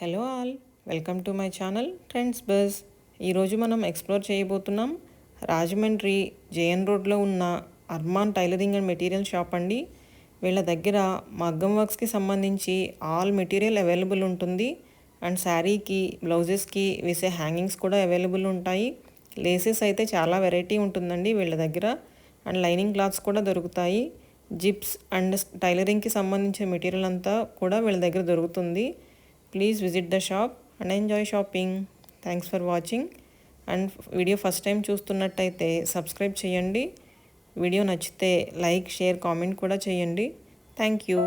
Hello all, welcome to my channel Trends Buzz. ఈరోజు మనం explore చేయబోతున్నాం రాజమండ్రి జేఎన్ రోడ్లో ఉన్న Arman tailoring and material shop అండి. వీళ్ళ దగ్గర మగ్గం వర్క్స్కి సంబంధించి ఆల్ మెటీరియల్ అవైలబుల్ ఉంటుంది. అండ్ శారీకి బ్లౌజెస్కి వేసే హ్యాంగింగ్స్ కూడా అవైలబుల్ ఉంటాయి. లేసెస్ అయితే చాలా వెరైటీ ఉంటుందండి వీళ్ళ దగ్గర. అండ్ లైనింగ్ క్లాత్స్ కూడా దొరుకుతాయి. జిప్స్ అండ్ టైలరింగ్కి సంబంధించిన మెటీరియల్ అంతా కూడా వీళ్ళ దగ్గర దొరుకుతుంది. Please visit the shop and enjoy shopping. Thanks for watching. And video first time చూస్తున్నట్టయితే సబ్స్క్రైబ్ చేయండి. వీడియో నచ్చితే లైక్, షేర్, కామెంట్ కూడా చేయండి. Thank you.